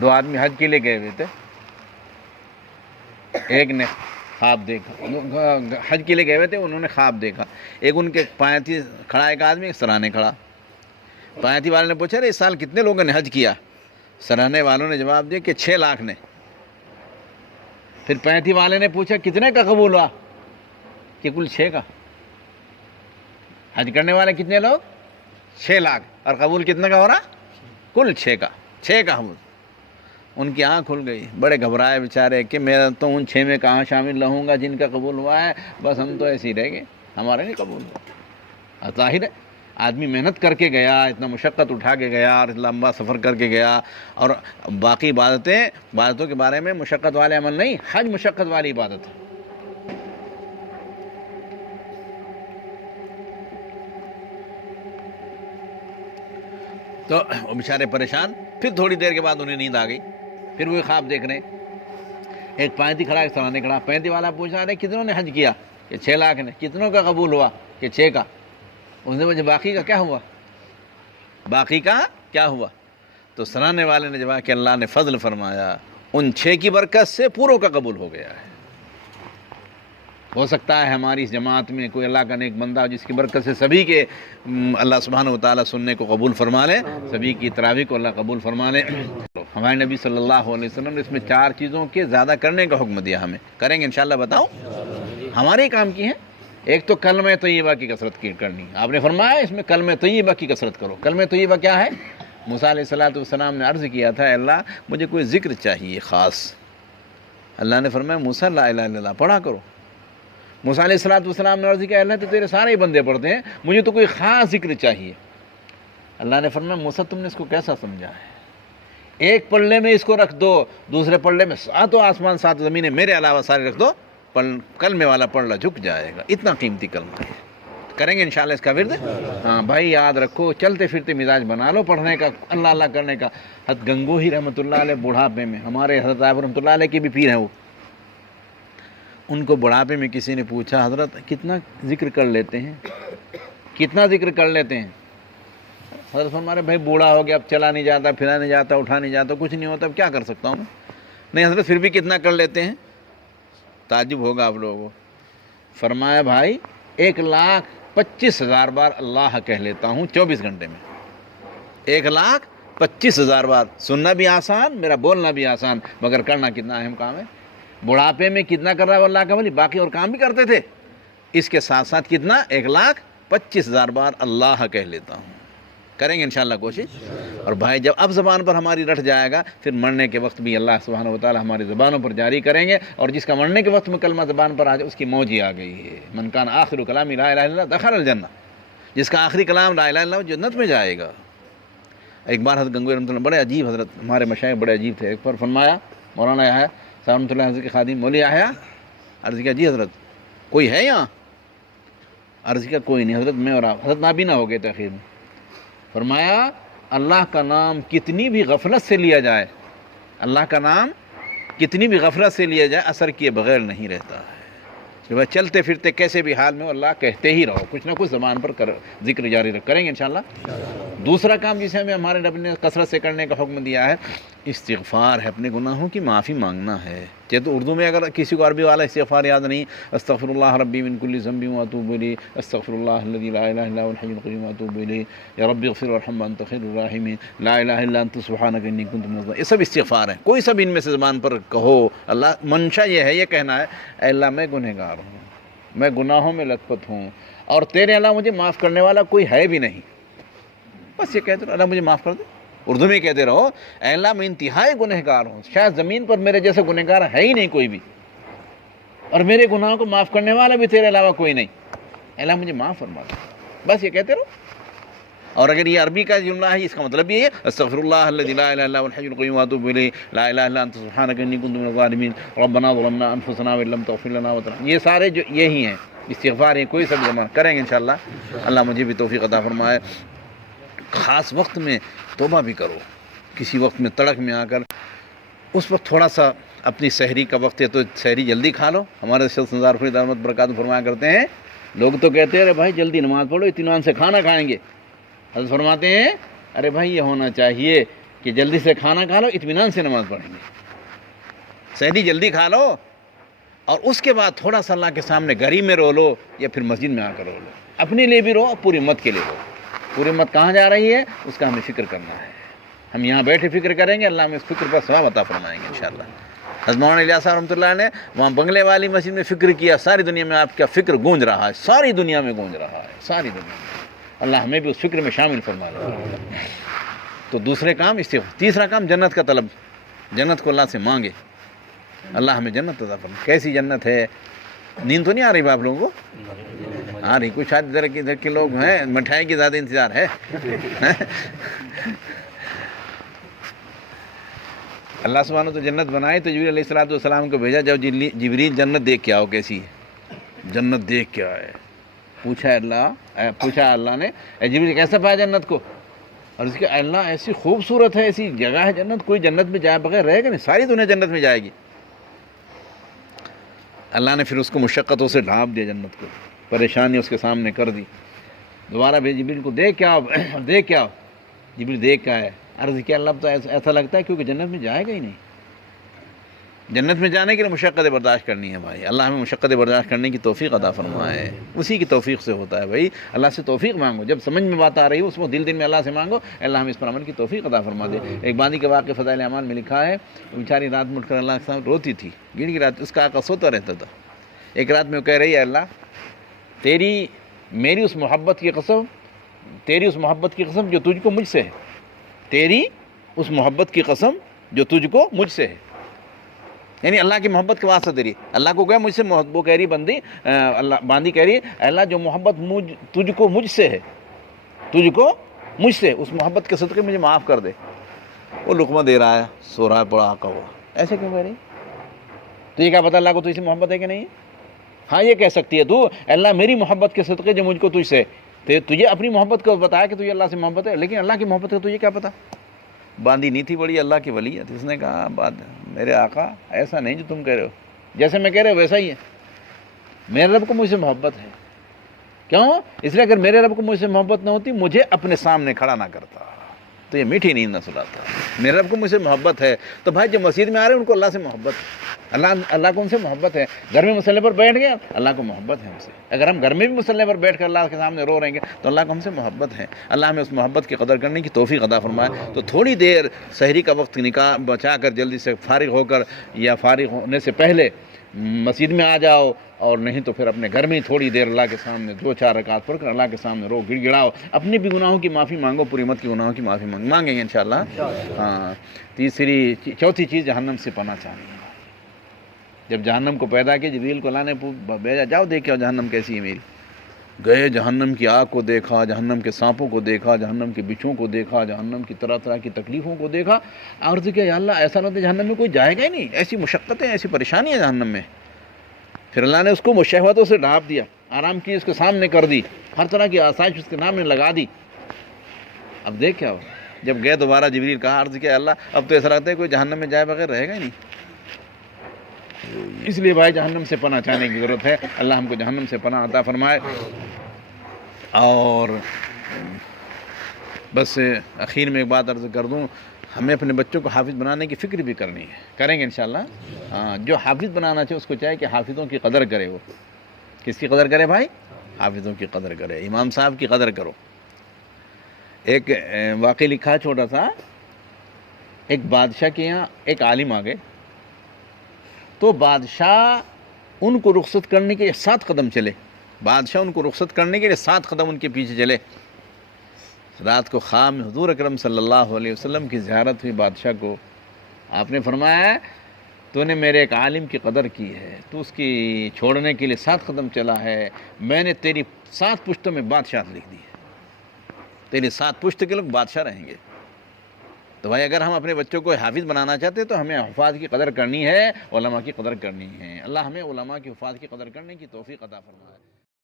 دو آدمی حج کے لیے گئے ہوئے تھے، ایک نے خواب دیکھا، حج کے لیے گئے ہوئے تھے، انہوں نے خواب دیکھا، ایک ان کے پایتی کھڑا ایک آدمی، ایک سرانے کھڑا۔ پایتی والے نے پوچھا اس سال کتنے لوگوں نے حج کیا؟ سرانے والوں نے جواب دیا کہ 6 لاکھ نے۔ پھر پایتی والے نے پوچھا کتنے کا قبول ہوا؟ کہ کل 6 کا۔ حج کرنے والے کتنے لوگ؟ 6 لاکھ، اور قبول کتنے کا ہو رہا؟ کل 6 کا، 6 کا قبول۔ ان کی آنکھ کھل گئی، بڑے گھبرائے بیچارے کہ میں تو ان 6 میں کہاں شامل رہوں گا جن کا قبول ہوا ہے، بس ہم تو ایسے ہی رہ گئے، ہمارا نہیں قبول ہوا۔ ظاہر ہے آدمی محنت کر کے گیا، اتنا مشقت اٹھا کے گیا، اور لمبا سفر کر کے گیا، اور باقی عبادتوں کے بارے میں مشقت والے عمل نہیں، حج مشقت والی عبادت ہے۔ تو وہ بیچارے پریشان، پھر تھوڑی دیر کے بعد انہیں نیند آ گئی، پھر وہ خواب دیکھ رہے ہیں، ایک پینتی کھڑا ایک سرانے کھڑا۔ پینتی والا پوچھا رہے کتنوں نے حج کیا؟ کہ 6 لاکھ نے۔ کتنوں کا قبول ہوا؟ کہ 6 کا۔ اس نے مجھے باقی کا کیا ہوا؟ باقی کا کیا ہوا؟ تو سرانے والے نے جواب کہ اللہ نے فضل فرمایا، ان 6 کی برکت سے پوروں کا قبول ہو گیا ہے۔ ہو سکتا ہے ہماری اس جماعت میں کوئی اللہ کا نیک بندہ جس کی برکت سے سبھی کے اللہ سبحانہ وتعالیٰ سننے کو قبول فرما لے، سبھی کی تراویح کو اللہ قبول فرما لے۔ ہمارے نبی صلی اللہ علیہ وسلم نے اس میں 4 چیزوں کے زیادہ کرنے کا حکم دیا ہمیں، کریں گے انشاءاللہ، بتاؤں ہمارے ہی کام کی ہیں۔ ایک تو کلمہ طیبہ کی کثرت کرنی، آپ نے فرمایا اس میں کلمہ طیبہ کی کثرت کرو۔ کلمہ طیبہ کیا ہے؟ موسیٰ علیہ السلام نے عرض کیا تھا، اے اللہ مجھے کوئی ذکر چاہیے خاص۔ اللہ نے فرمایا موسیٰ لا الہ الا اللہ پڑھا کرو۔ موسیٰ علیہ السلام نے عرض کیا، اللہ تو تیرے سارے ہی بندے پڑھتے ہیں، مجھے تو کوئی خاص ذکر چاہیے۔ اللہ نے فرمایا موسیٰ تم نے اس کو کیسا سمجھا ہے؟ ایک پلڑے میں اس کو رکھ دو، دوسرے پلڑے میں 7 آسمان 7 زمینیں میرے علاوہ سارے رکھ دو، کلمے والا پلڑا جھک جائے گا، اتنا قیمتی کلمہ ہے۔ کریں گے انشاءاللہ اس کا ورد؟ ہاں بھائی یاد رکھو، چلتے پھرتے مزاج بنا لو پڑھنے کا، اللہ اللہ کرنے کا۔ حضرت گنگوہی رحمۃ اللہ علیہ بڑھاپے میں، ہمارے حضرت صاحب رحمۃ اللہ علیہ کے بھی پیر ہیں وہ، ان کو بڑھاپے میں کسی نے پوچھا حضرت کتنا ذکر کر لیتے ہیں، کتنا ذکر کر لیتے ہیں؟ حضرت ہمارے بھائی بوڑھا ہو گیا، اب چلا نہیں جاتا، پھرا نہیں جاتا، اٹھا نہیں جاتا، کچھ نہیں ہوتا، اب کیا کر سکتا ہوں میں؟ نہیں حضرت پھر بھی کتنا کر لیتے ہیں؟ تعجب ہوگا آپ لوگوں کو۔ فرمایا بھائی 1,25,000 بار اللہ کہہ لیتا ہوں 24 گھنٹے میں، 1,25,000 بار۔ سننا بھی آسان، میرا بولنا بھی آسان، مگر کرنا کتنا اہم کام ہے۔ بڑھاپے میں کتنا کر رہا ہے اللہ کا ولی، باقی اور کام بھی کرتے تھے، اس کے ساتھ ساتھ کتنا 1,25,000 بار اللہ کہہ لیتا ہوں۔ کریں گے انشاءاللہ کوشش۔ اور بھائی جب اب زبان پر ہماری رٹ جائے گا، پھر مرنے کے وقت بھی اللہ سبحانہ وتعالی ہماری زبانوں پر جاری کریں گے، اور جس کا مرنے کے وقت میں کلمہ زبان پر آ جائے اس کی موج ہی آ گئی ہے۔ من کان آخر کلامی لا الہ الا اللہ دخل الجنہ، جس کا آخری کلام لا الہ الا اللہ جنت میں جائے گا۔ ایک بار حضرت گنگوہی رحمۃ اللہ بڑے عجیب، حضرت ہمارے مشائخ بڑے عجیب تھے، ایک بار فرمایا مولانا یحییٰ صاحب رحمۃ اللہ حضرت کے خادم مولوی یحییٰ، عرض کیا جی حضرت کوئی ہے یہاں؟ عرض کیا کوئی نہیں حضرت، میں اور آپ۔ حضرت نابینا ہو گئے تاخیر میں۔ فرمایا اللہ کا نام کتنی بھی غفلت سے لیا جائے، اللہ کا نام کتنی بھی غفلت سے لیا جائے، اثر کیے بغیر نہیں رہتا ہے۔ چلتے پھرتے کیسے بھی حال میں اللہ کہتے ہی رہو، کچھ نہ کچھ زبان پر ذکر جاری رکھ، کریں گے انشاءاللہ۔ دوسرا کام جسے ہمیں ہمارے رب نے کثرت سے کرنے کا حکم دیا ہے، استغفار ہے، اپنے گناہوں کی معافی مانگنا ہے۔ چاہے تو اردو میں اگر کسی کو عربی والا استغفار یاد نہیں، استغفر اللہ ربی من کل ذنب واتوب الیہ، استغفر اللہ الذی لا الہ الا هو الحی القیوم واتوب الیہ، یا رب اغفر وارحم وانت خیر الراحمین، لا الہ الا انت سبحانک انی کنت من الظالمین۔ یہ سب استغفار ہیں، کوئی سب ان میں سے زبان پر کہو۔ اللہ منشا یہ ہے، یہ کہنا ہے اے اللہ میں گنہگار ہوں، میں گناہوں میں لت پت ہوں، اور تیرے علاوہ مجھے معاف کرنے والا کوئی ہے بھی نہیں۔ بس یہ کہتے رہو اللہ مجھے معاف کر دے، اردو میں کہتے رہو اے اللہ میں انتہائی گنہگار ہوں، شاید زمین پر میرے جیسے گنہگار ہے ہی نہیں کوئی بھی، اور میرے گناہوں کو معاف کرنے والا بھی تیرے علاوہ کوئی نہیں، اے اللہ مجھے معاف فرما دے۔ بس یہ کہتے رہو۔ اور اگر یہ عربی کا جملہ ہے، اس کا مطلب یہ ہے استغفر اللہ الذی لا الہ الا هو الحی القیوم واتوب الیہ، لا الہ الا انت سبحانک انی کنت من الظالمین، ربنا ظلمنا انفسنا وان لم تغفر لنا وترحمنا۔ یہ سارے جو یہی ہیں استغفار ہیں، کوئی سب جمع کریں گے انشاءاللہ۔ اللہ مجھے بھی توفیق عطا فرمائے۔ خاص وقت میں توبہ بھی کرو، کسی وقت میں تڑک میں آ کر، اس وقت تھوڑا سا اپنی سحری کا وقت ہے تو سحری جلدی کھا لو۔ ہمارے شیخ سردار فرید احمد برکات فرمایا کرتے ہیں، لوگ تو کہتے ہیں ارے بھائی جلدی نماز پڑھو، اطمینان سے کھانا کھائیں گے۔ حضرت فرماتے ہیں ارے بھائی یہ ہونا چاہیے کہ جلدی سے کھانا کھا لو، اطمینان سے نماز پڑھیں گے، سحری جلدی کھا لو، اور اس کے بعد تھوڑا سا اللہ کے سامنے گھر میں رو لو یا پھر مسجد میں آ کر رو لو، اپنے لیے بھی رو اور پوری امت کے لیے رو۔ پوری امت کہاں جا رہی ہے اس کا ہمیں فکر کرنا ہے، ہم یہاں بیٹھے فکر کریں گے، اللہ ہمیں اس فکر پر ثواب عطا فرمائیں گے انشاءاللہ۔ حضرت مولانا الیاس صاحب رحمۃ اللہ نے وہاں بنگلے والی مسجد میں فکر کیا، ساری دنیا میں آپ کا فکر گونج رہا ہے، ساری دنیا میں گونج رہا ہے، ساری دنیا میں، اللہ ہمیں بھی اس فکر میں شامل فرما لے۔ تو دوسرے کام استغفار، تیسرا کام جنت کا طلب، جنت کو اللہ سے مانگے، اللہ ہمیں جنت عطا فرمائے۔ کیسی جنت ہے؟ نیند تو نہیں آ رہی آپ لوگوں کو؟ آ رہی؟ کچھ شاید ادھر کے لوگ ہیں مٹھائی کی زیادہ انتظار ہے۔ اللہ سبحانہ تو جنت بنائی تو جبریل علیہ السلام کو بھیجا، جب جبریل جنت دیکھ کے آؤ کیسی ہے، جنت دیکھ کے آئے، پوچھا اللہ نے اے جبریل کیسا پایا جنت کو؟ اور اس کے اللہ ایسی خوبصورت ہے، ایسی جگہ ہے جنت، کوئی جنت میں جائے بغیر رہے گا نہیں، ساری دنیا جنت میں جائے گی۔ اللہ نے پھر اس کو مشقتوں سے ڈھانپ دیا، جنت کو پریشانی اس کے سامنے کر دی، دوبارہ بھی جبریل کو دیکھ کے آؤ، دیکھ کے آؤ، جبریل دیکھ کے آئے، عرض کیا اللہ تو ایسا لگتا ہے کیونکہ جنت میں جائے گا ہی نہیں۔ جنت میں جانے کے لیے مشقتیں برداشت کرنی ہے بھائی، اللہ ہمیں مشقتیں برداشت کرنے کی توفیق عطا فرمائے، اسی کی توفیق سے ہوتا ہے بھائی، اللہ سے توفیق مانگو، جب سمجھ میں بات آ رہی ہے اس کو دل میں اللہ سے مانگو، اللہ ہمیں اس پر عمل کی توفیق عطا فرما دے۔ ایک باندی کے واقعہ فضائل اعمال میں لکھا ہے، بیچاری رات میں اٹھ کر اللہ کے سامنے روتی تھی، گڑ گڑاتی، اس کا آقا سوتا رہتا تھا، ایک رات میں وہ کہہ رہی ہے اللہ میری اس محبت کی قسم، تیری اس محبت کی قسم جو تجھ کو مجھ سے ہے، تیری اس محبت کی قسم جو تجھ کو مجھ سے ہے، یعنی اللہ کی محبت کے واسطے تیری، اللہ کو کہا مجھ سے محبت، وہ کہہ رہی باندی کہہ رہی ہے اللہ جو محبت تجھ کو مجھ سے ہے، تجھ کو مجھ سے، اس محبت کے صدقے مجھے معاف کر دے۔ وہ لقمہ دے رہا ہے، سو رہا ہے، پڑا آقا ہوا، ایسے کیوں کہہ رہی؟ تو یہ کیا پتہ اللہ کو تجھ سے محبت ہے کہ نہیں؟ ہاں یہ کہہ سکتی ہے تو اللہ میری محبت کے صدقے جو مجھ کو تجھ سے، تجھے اپنی محبت کو بتایا کہ تجھے اللہ سے محبت ہے، لیکن اللہ کی محبت ہے تجھے کیا پتہ؟ باندی نہیں تھی بڑی اللہ کی ولی ہے، تو اس نے کہا بات میرے آقا ایسا نہیں جو تم کہہ رہے ہو، جیسے میں کہہ رہے ہو ویسا ہی ہے، میرے رب کو مجھ سے محبت ہے، کیوں؟ اس لیے اگر میرے رب کو مجھ سے محبت نہ ہوتی مجھے اپنے سامنے کھڑا نہ کرتا، تو یہ میٹھی نیند نہ سلاتا۔ میرے رب کو مجھ سے محبت ہے، تو بھائی جو مسجد میں آ رہے ہیں ان کو اللہ سے محبت ہے، اللہ کو ان سے محبت ہے، گھر میں مصلی پر بیٹھ گیا اللہ کو محبت ہے ہم سے، اگر ہم گھر میں بھی مصلی پر بیٹھ کر اللہ کے سامنے رو رہیں گے تو اللہ کو ہم سے محبت ہے، اللہ ہمیں اس محبت کی قدر کرنے کی توفیق عطا فرمائے۔ تو تھوڑی دیر سحری کا وقت بچا کر جلدی سے فارغ ہو کر یا فارغ ہونے سے پہلے مسجد میں آ جاؤ، اور نہیں تو پھر اپنے گھر میں ہی تھوڑی دیر اللہ کے سامنے 2-4 رکعت پڑھ کر اللہ کے سامنے رو گڑ گڑاؤ، اپنے بھی گناہوں کی معافی مانگو، پوری امت کی گناہوں کی معافی مانگیں گے انشاءاللہ۔ ہاں، چوتھی چیز جہنم سے پناہ چاہیے۔ جب جہنم کو پیدا کیا جبریل کو اللہ نے بھیجا، جاؤ دیکھو جہنم کیسی ہے میری، گئے جہنم کی آگ کو دیکھا، جہنم کے سانپوں کو دیکھا، جہنم کے بچھوؤں کو دیکھا، جہنم کی طرح طرح کی تکلیفوں کو دیکھا، عرض کیا یا اللہ ایسا نہ تو جہنم میں کوئی جائے گا ہی نہیں، ایسی مشقتیں ایسی پریشانیاں جہنم میں۔ پھر اللہ نے اس کو شہوتوں سے ڈھانپ دیا، آرام کی اس کے سامنے کر دی، ہر طرح کی آسائش اس کے نام نے لگا دی۔ اب دیکھ کیا ہو، جب گئے دوبارہ جبریل کہا، عرض کیا اللہ اب تو ایسا لگتا ہے کوئی جہنم میں جائے بغیر رہے گا ہی نہیں، اس لیے بھائی جہنم سے پناہ چاہنے کی ضرورت ہے، اللہ ہم کو جہنم سے پناہ عطا فرمائے۔ اور بس اخیر میں ایک بات عرض کر دوں، ہمیں اپنے بچوں کو حافظ بنانے کی فکر بھی کرنی ہے، کریں گے انشاءاللہ۔ ہاں، جو حافظ بنانا چاہے اس کو چاہے کہ حافظوں کی قدر کرے، وہ کس کی قدر کرے بھائی؟ حافظوں کی قدر کرے، امام صاحب کی قدر کرو۔ ایک واقعہ لکھا ہے چھوٹا سا، ایک بادشاہ کے یہاں ایک عالم آ گئے، تو بادشاہ ان کو رخصت کرنے کے لیے 7 قدم چلے، بادشاہ ان کو رخصت کرنے کے لیے 7 قدم ان کے پیچھے چلے۔ رات کو خواب میں حضور اکرم صلی اللہ علیہ وسلم کی زیارت ہوئی بادشاہ کو، آپ نے فرمایا تو نے میرے ایک عالم کی قدر کی ہے، تو اس کی چھوڑنے کے لیے 7 قدم چلا ہے، میں نے تیری 7 پشتوں میں بادشاہ لکھ دی ہے، تیری 7 پشت کے لوگ بادشاہ رہیں گے۔ تو بھائی اگر ہم اپنے بچوں کو حافظ بنانا چاہتے ہیں تو ہمیں حفاظ کی قدر کرنی ہے، علماء کی قدر کرنی ہے، اللہ ہمیں علماء کی حفاظ کی قدر کرنے کی توفیق عطا فرمائے۔